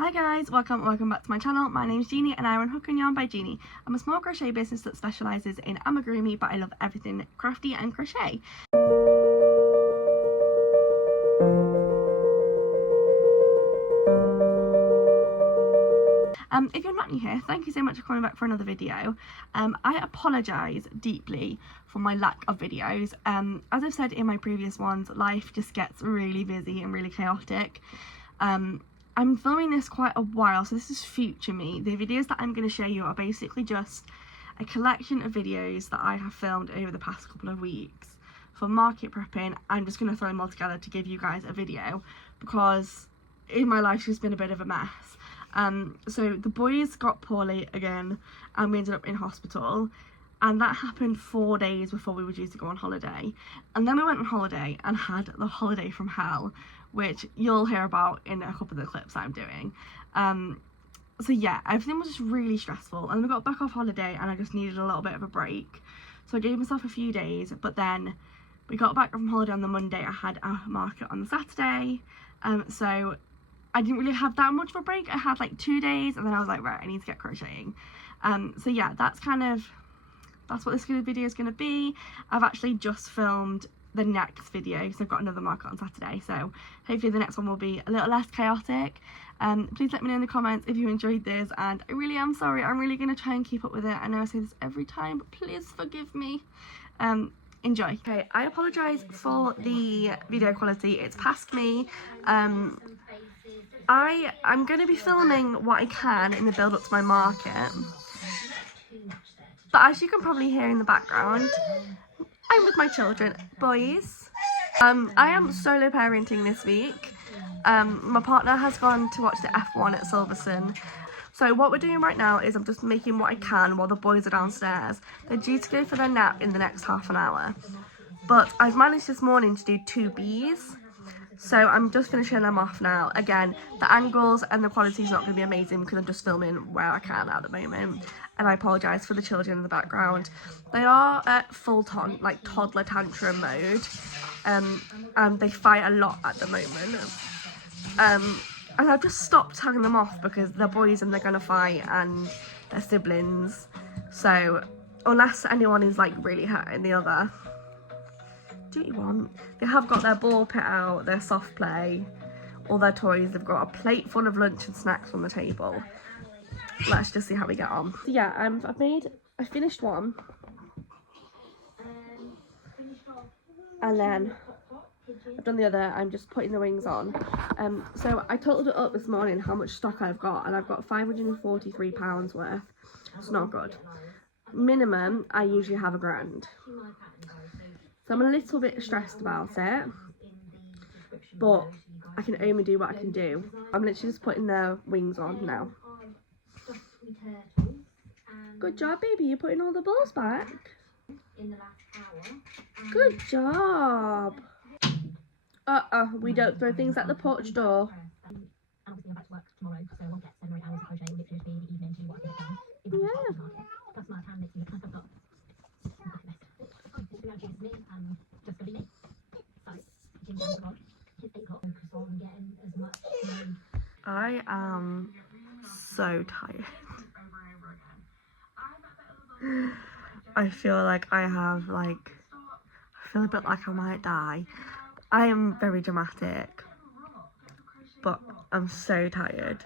Hi guys, welcome back to my channel. My name's Jeannie and I run Hook and Yarn by Jeannie. I'm a small crochet business that specialises in amigurumi, but I love everything crafty and crochet. If you're not new here, thank you so much for coming back for another video. I apologise deeply for my lack of videos. As I've said in my previous ones, life just gets really busy and really chaotic. I'm filming this quite a while, so this is future me. The videos that I'm going to show you are basically just a collection of videos that I have filmed over the past couple of weeks for market prepping. I'm just going to throw them all together to give you guys a video because in my life it's just been a bit of a mess. So the boys got poorly again and we ended up in hospital, and that happened 4 days before we were due to go on holiday. And then we went on holiday and had the holiday from hell, which you'll hear about in a couple of the clips I'm doing. So yeah, everything was just really stressful, and we got back off holiday and I just needed a little bit of a break, so I gave myself a few days. But then we got back from holiday on the Monday. I had a market on the Saturday, so I didn't really have that much of a break. I had like 2 days and then I was like, right, I need to get crocheting. So yeah, that's what this video is going to be. I've actually just filmed the next video, so I've got another market on Saturday, so hopefully the next one will be a little less chaotic. Please let me know in the comments if you enjoyed this, and I really am sorry. I'm really going to try and keep up with it. I know I say this every time, but please forgive me. Enjoy. Okay, I apologise for the video quality. It's past me. I'm going to be filming what I can in the build up to my market, but as you can probably hear in the background, I'm with my children, boys. I am solo parenting this week. My partner has gone to watch the F1 at Silverstone. So what we're doing right now is I'm just making what I can while the boys are downstairs. They're due to go for their nap in the next half an hour. But I've managed this morning to do 2 Bs. So I'm just finishing them off now. Again, the angles and the quality is not going to be amazing because I'm just filming where I can at the moment. And I apologise for the children in the background. They are at full toddler tantrum mode. And they fight a lot at the moment. And I've just stopped telling them off because they're boys and they're going to fight and they're siblings. So unless anyone is like really hurting the other, do what you want. They have got their ball pit out, their soft play, all their toys. They've got a plate full of lunch and snacks on the table. Let's just see how we get on. So yeah, I finished one, and then I've done the other. I'm just putting the wings on. So I totaled it up this morning how much stock I've got, and I've got £543 worth. It's not good. Minimum, I usually have £1,000. So I'm a little bit stressed about it, but I can only do what I can do. I'm literally just putting the wings on now. Good job, baby. You're putting all the balls back. Good job. We don't throw things at the porch door. Yeah. I am so tired. I feel like I feel a bit like I might die. I am very dramatic, but I'm so tired.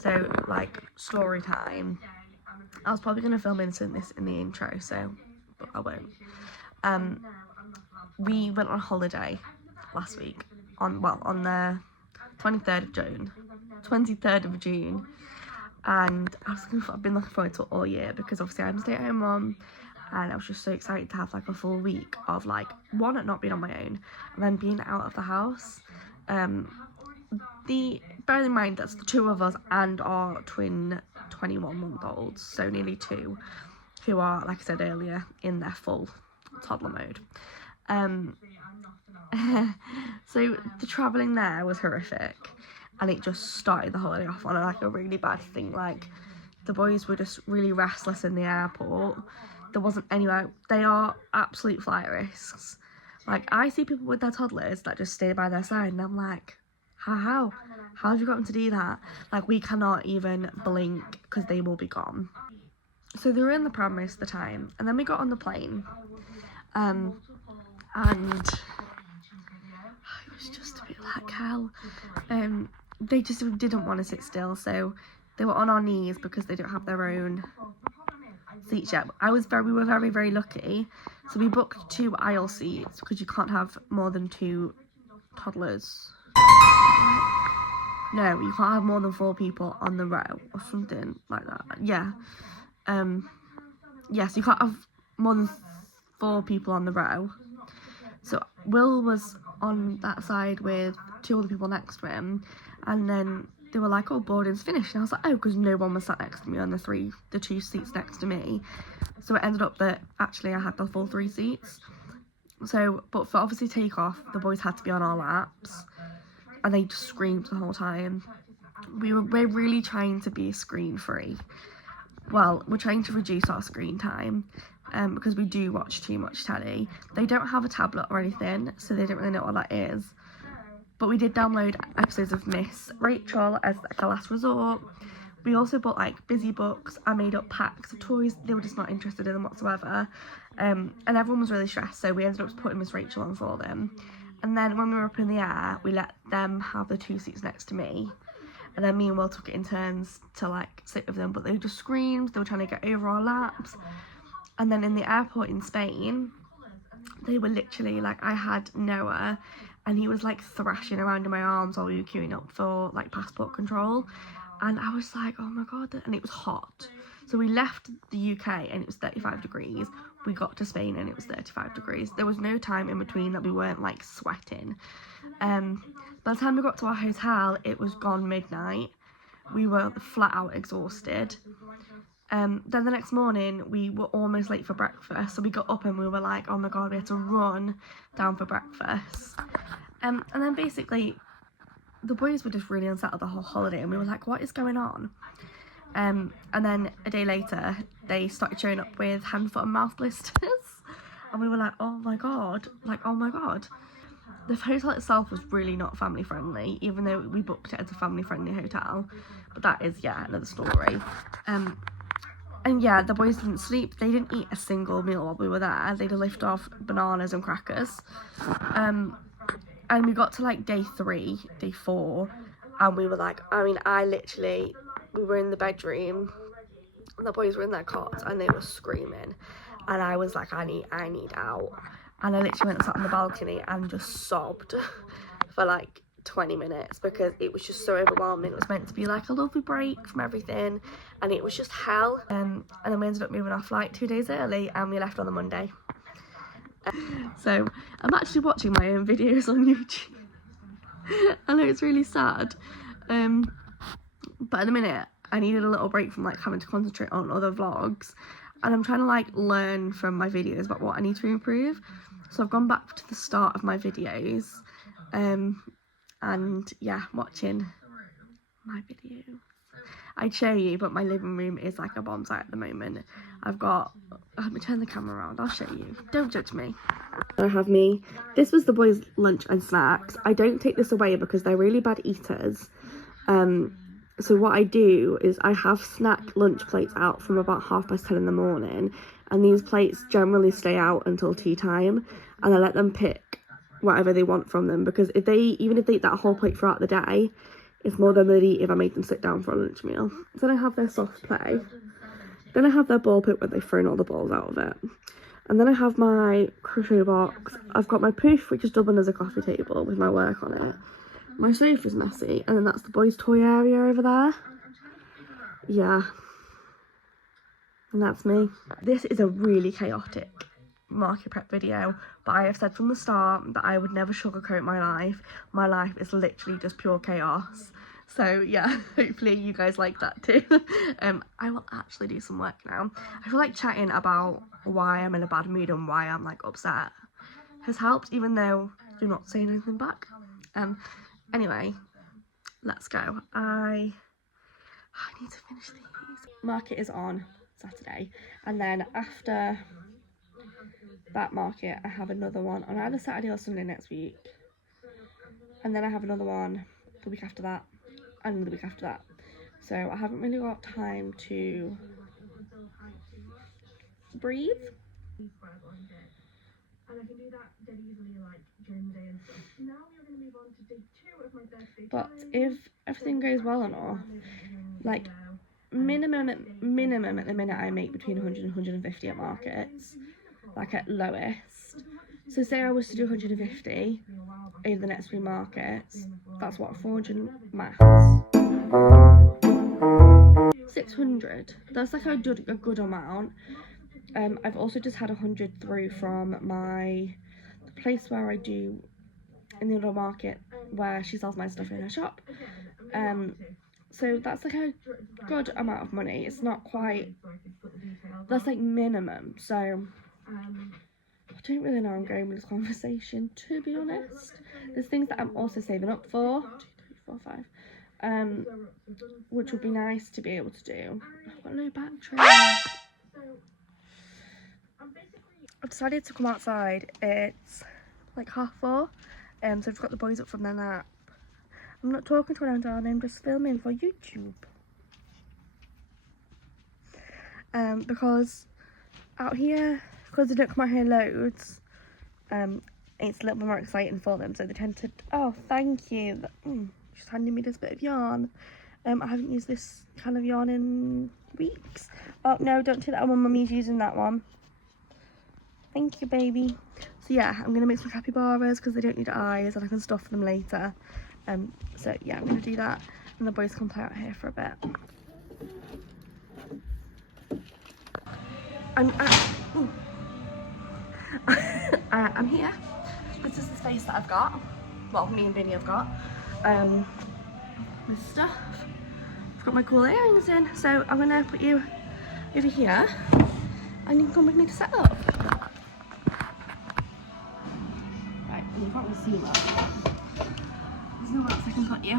So like, story time. I was probably going to film this in the intro, but I won't. We went on holiday last week on the 23rd of June, and I've been looking forward to it all year because obviously I'm a stay-at-home mum, and I was just so excited to have like a full week of like, one, not being on my own, and then being out of the house. Bear in mind that's the 2 of us and our twin 21-month-olds, so nearly 2, who are, like I said earlier, in their full toddler mode. So the travelling there was horrific, and it just started the holiday off on like a really bad thing. Like, the boys were just really restless in the airport. There wasn't anywhere. They are absolute flight risks. Like, I see people with their toddlers that just stay by their side, and I'm like, How have you gotten to do that? Like, we cannot even blink because they will be gone. So they were in the pram most of the time, and then we got on the plane, and it was just a bit like hell. They just didn't want to sit still, so they were on our knees because they don't have their own seats yet. We were very, very lucky, so we booked 2 aisle seats because you can't have more than 2 toddlers. No, you can't have more than 4 people on the row or something like that. Yeah. Yes, you can't have more than 4 people on the row. So Will was on that side with 2 other people next to him, and then they were like, oh, boarding's finished. And I was like, oh, because no one was sat next to me on the 2 seats next to me. So it ended up that actually I had the full 3 seats. So, but for obviously takeoff, the boys had to be on our laps, and they just screamed the whole time. We're really trying to be screen free. Well, we're trying to reduce our screen time, because we do watch too much telly. They don't have a tablet or anything, so they don't really know what that is. But we did download episodes of Miss Rachel as like a last resort. We also bought like busy books. I made up packs of toys. They were just not interested in them whatsoever. And everyone was really stressed, so we ended up putting Miss Rachel on for them. And then when we were up in the air, we let them have the 2 seats next to me. And then me and Will took it in turns to like sit with them, but they just screamed. They were trying to get over our laps. And then in the airport in Spain, they were literally like, I had Noah, and he was like thrashing around in my arms while we were queuing up for like passport control. And I was like, oh my god, and it was hot. So we left the UK and it was 35 degrees. We got to Spain and it was 35 degrees. There was no time in between that we weren't like sweating. By the time we got to our hotel, it was gone midnight. We were flat out exhausted. Then the next morning, we were almost late for breakfast. So we got up and we were like, oh my god, we had to run down for breakfast. And then basically, the boys were just really unsettled the whole holiday, and we were like, what is going on? And then a day later, they started showing up with hand, foot and mouth blisters. And we were like, oh my god, The hotel itself was really not family friendly, even though we booked it as a family friendly hotel. But that is, yeah, another story. And yeah, the boys didn't sleep. They didn't eat a single meal while we were there. They'd lived off bananas and crackers. And we got to like day 4, and we were like, we were in the bedroom, and the boys were in their cots, and they were screaming, and I was like, I need out. And I literally went and sat on the balcony and just sobbed for like 20 minutes because it was just so overwhelming. It was meant to be like a lovely break from everything, and it was just hell. And then we ended up moving our flight 2 days early, and we left on the Monday. So I'm actually watching my own videos on YouTube. I know it's really sad, but at the minute I needed a little break from like having to concentrate on other vlogs, and I'm trying to like learn from my videos about what I need to improve. So I've gone back to the start of my videos, and yeah, watching my videos. I'd show you, but my living room is like a bomb site at the moment. Let me turn the camera around, I'll show you. Don't judge me. I have this was the boys' lunch and snacks. I don't take this away because they're really bad eaters. So what I do is I have snack lunch plates out from about 10:30 in the morning, and these plates generally stay out until tea time, and I let them pick whatever they want from them, because even if they eat that whole plate throughout the day, it's more than they'd eat if I make them sit down for a lunch meal. So then I have their soft play. Then I have their ball pit where they've thrown all the balls out of it. And then I have my crochet box. I've got my poof, which is doubling as a coffee table with my work on it. My sofa's messy, and then that's the boys' toy area over there. Yeah. And that's me. This is a really chaotic market prep video, but I have said from the start that I would never sugarcoat my life. My life is literally just pure chaos. So yeah, hopefully you guys like that too. I will actually do some work now. I feel like chatting about why I'm in a bad mood and why I'm like upset has helped, even though you're not saying anything back. Anyway, let's go. I need to finish these. Market is on Saturday, and then after that market I have another one on either Saturday or Sunday next week, and then I have another one the week after that, and the week after that. So I haven't really got time to breathe. But if everything goes well enough, like minimum at the minute I make between 100 and 150 at markets, like at lowest. So say I was to do 150 over the next 3 markets, that's what, 400 max. 600, that's like a good amount. I've also just had 100 through from the place where I do in the other market where she sells my stuff in her shop. So that's like a good amount of money. It's not quite, that's like minimum. So I don't really know where I'm going with this conversation, to be honest. There's things that I'm also saving up for, 2, 3, 4, 5, which would be nice to be able to do. I've got low battery. I've decided to come outside. It's like 4:30, so I've got the boys up from their nap. I'm not talking to anyone, darling, I'm just filming for YouTube. Because out here, because they don't come out here loads, it's a little bit more exciting for them, so they tend to, oh, thank you, just handing me this bit of yarn. I haven't used this kind of yarn in weeks. Oh, no, don't take that one, Mummy's using that one. Thank you, baby. So yeah, I'm going to make some capybaras because they don't need eyes and I can stuff them later. So yeah, I'm going to do that and the boys can play out here for a bit. I'm here. This is the space that I've got. Well, me and Vinny have got. This stuff. I've got my cool earrings in. So I'm going to put you over here and you can come with me to set up. Right, you can't really see much. There's nowhere else I can put you.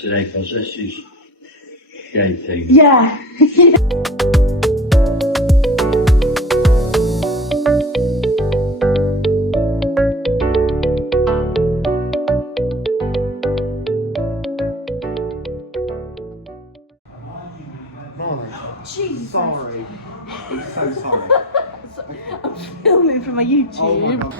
Today because this is game thing. Yeah. Molly, Jesus. sorry. I'm so sorry. I'm filming for my YouTube. Oh my god.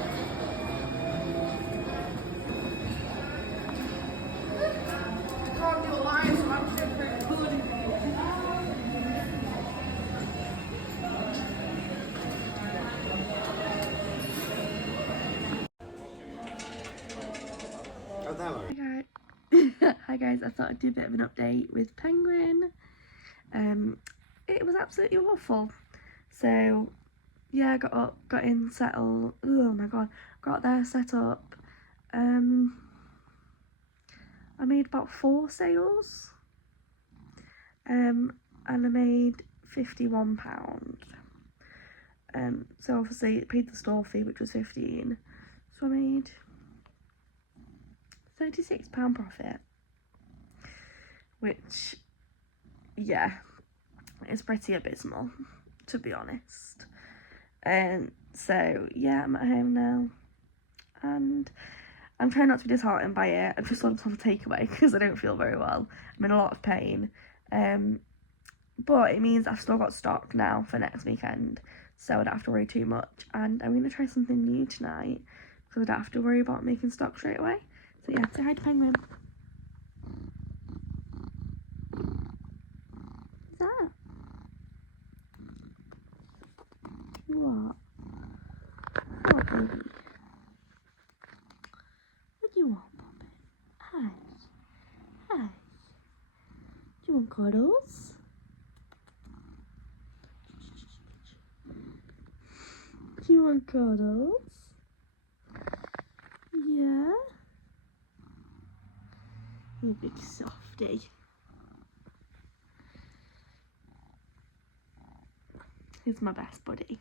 Hi guys, I thought I'd do a bit of an update with Penguin. It was absolutely awful. So yeah, got up, got in, settled. Oh my god, got there, set up. I made about 4 sales. And I made £51. So obviously paid the store fee, which was 15. So I made £36 profit, which, yeah, is pretty abysmal, to be honest. So yeah, I'm at home now, and I'm trying not to be disheartened by it. I just want to have a takeaway because I don't feel very well. I'm in a lot of pain, but it means I've still got stock now for next weekend, so I don't have to worry too much. And I'm going to try something new tonight because I don't have to worry about making stock straight away. So yeah, say hi to Penguin. What's that? What? What, baby? What do you want, Poppin? Hi. Hi. Do you want cuddles? Do you want cuddles? Yeah? You big softy. He's my best buddy.